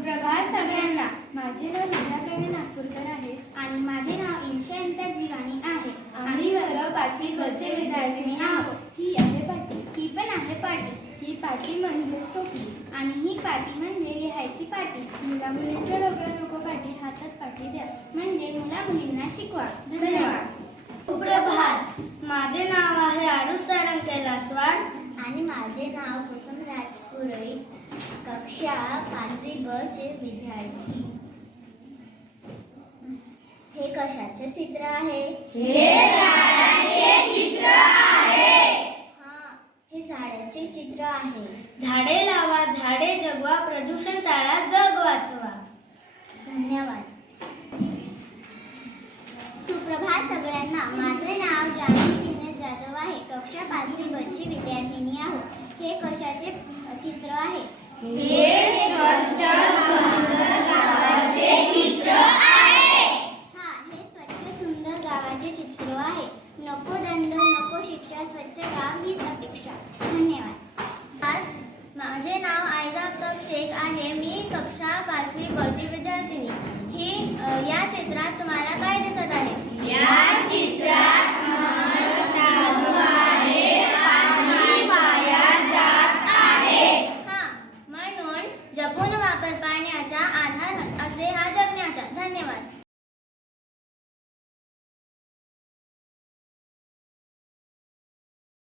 सुप्रभात सगळ्यांना. माझे नाव विद्या प्रवीण नागपूरकर आहे आणि माझे नाव इंशा इंता आहे. आम्ही वर्ग पाचवी गचे विद्यार्थिनी आहोत. ही आहे पाटी. ती पण आहे पाटी. ही पाटी म्हणजे टोपली. आणि ही पाटी म्हणजे लिहायची पाटी. मुला मुलींच्या डोक्यावर नको पाटी हातात पाटी द्या. म्हणजे मुला मुलींना शिकवा. धन्यवाद. सुप्रभात. माझे नाव आहे आरुष सारंग कैलासवाड आणि माझे नाव कुसुम राजपूर कक्षा पाचवी ब चे विद्यार्थी. हे कशाचे चित्र आहे? हा हे झाडाचे चित्र आहे. झाडे लावा झाडे जगवा प्रदूषण टाळा जग वाचवा. धन्यवाद. सुप्रभात सगळ्यांना. माझे नाव जानवी दिनेश जाधव आहे. कक्षा पाचवी बची विद्यार्थिनी आहोत. हे कशाचे चित्र आहे? हा हे स्वच्छ सुंदर गावाचे चित्र आहे. नको दंड नको शिक्षा स्वच्छ गाव हीच अपेक्षा धन्यवाद. आज माझे नाव आयदा अफ्ताब शेख आहे. मी कक्षा पाचवी बची विद्यार्थिनी. वापर पाण्याचा आधार असे हा जगण्याचा धन्यवाद.